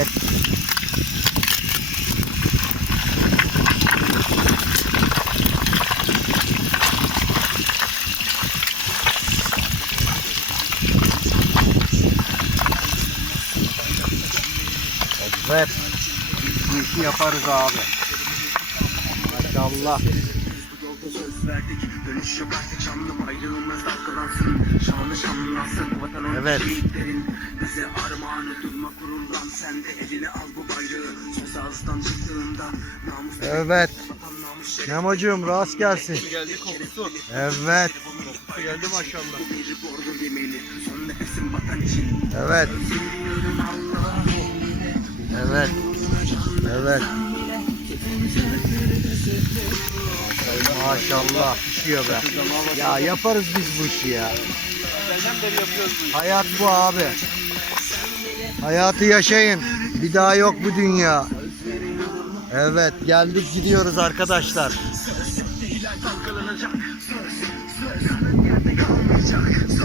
Evet. Evet. Bu işi yaparız abi. Maşallah. Evet. Gururlan Sen de eline al bu bayrağı Söz ağızdan çıktığında Namus Evet. Memocuğum rast gelsin. Geldi kokusu. Evet. Kokusu geldi maşallah. Bu bir bordo yemeli Son nefesim vatan için Evet. Evet. Evet. Maşallah pişiyor be. Ya yaparız biz bu işi ya. Hayat bu abi. Hayatı yaşayın. Bir daha yok bu dünya. Evet geldik gidiyoruz arkadaşlar. Söz, söz, Söz